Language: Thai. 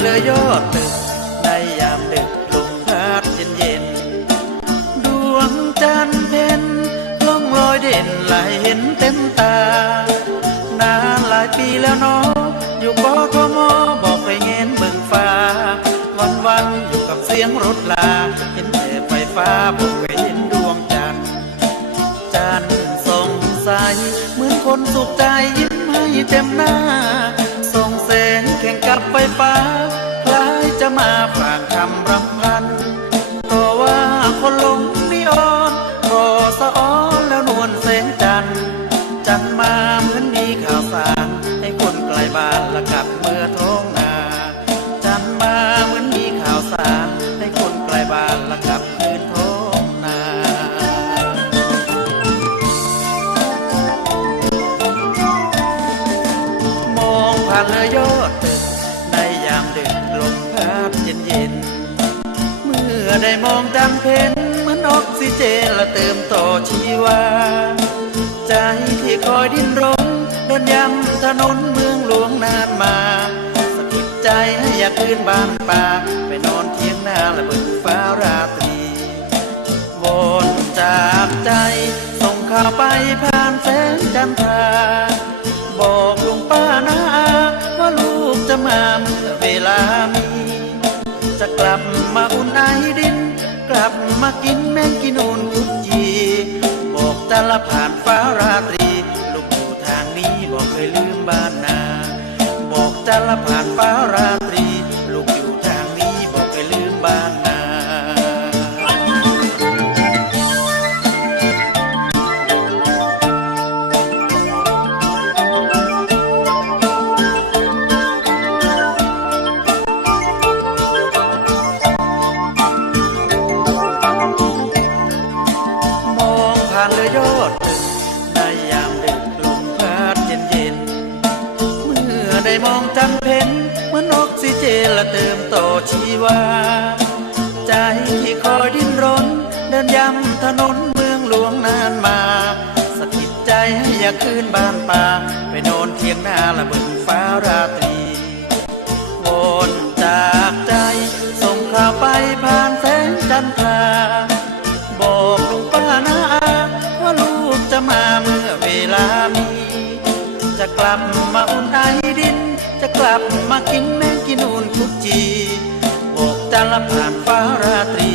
เลือยอดตึกในยามดึกลมพัดเย็นเย็นดวงจันทร์เป็นล่องลอยเด่นไหลเห็นเต็มตา นานหลายปีแล้วเนาะอยู่กอทมอบอกไปเห็นเบิ่งฟ้า วันวันอยู่กับเสียงรถลา เห็นแต่ไฟฟ้าบอกไปเห็นดวงจันทร์จันทร์สงสัยเหมือนคนสุขใจยิ้มให้เต็มหน้า แสงแข่งกับไฟฟ้าคล้ายจะมาฝากคำรำพัน เลยยอดตึกในยามดึกลมพัดเย็นเย็น เมื่อได้มองจันเพนเหมือนออกซิเจนและเติมต่อชีวา ใจที่คอยดิ้นรนเดินย้ำถนนเมืองหลวงนานมาสะกิดใจให้อยากคืนบ้านป่า ไปนอนเทียงนาและเบิกฟ้าราตรีวอนจากใจส่งข่าวไปผ่านแสงจันทรา บอกลุงป้านาว่าลูกจะมาเมื่อเวลามี จะกลับมาอุ่นไอดิน กลับมากินแมงกินนูนกุจี บอกจะละผ่านฟ้าราตรี ลูกอยู่ทางนี้บอกเคยลืมบ้านนา บอกจะละผ่านฟ้ารา ผ่านเลยยอดตึกในยามดึกลมพัดเย็นเย็น เมื่อได้มองจันเพนเหมือนออกซิเจนละเติมต่อชีวา ใจที่คอยดิ้นรน เดินย้ำถนนเมืองหลวงนานมาสะกิดใจให้อยากคืนบ้านป่า ไปนอนเทียงนาละเบิกฟ้าราตรีวอนจากใจ ส่งข่าวไปผ่านแสงจันทราบอกลุงป้านาอา จะมาเมื่อเวลามี จะกลับมาอุ่นไอดิน จะกลับมากินแมงกินนูนคุกจีบกจะละผ่านฟ้าราตรี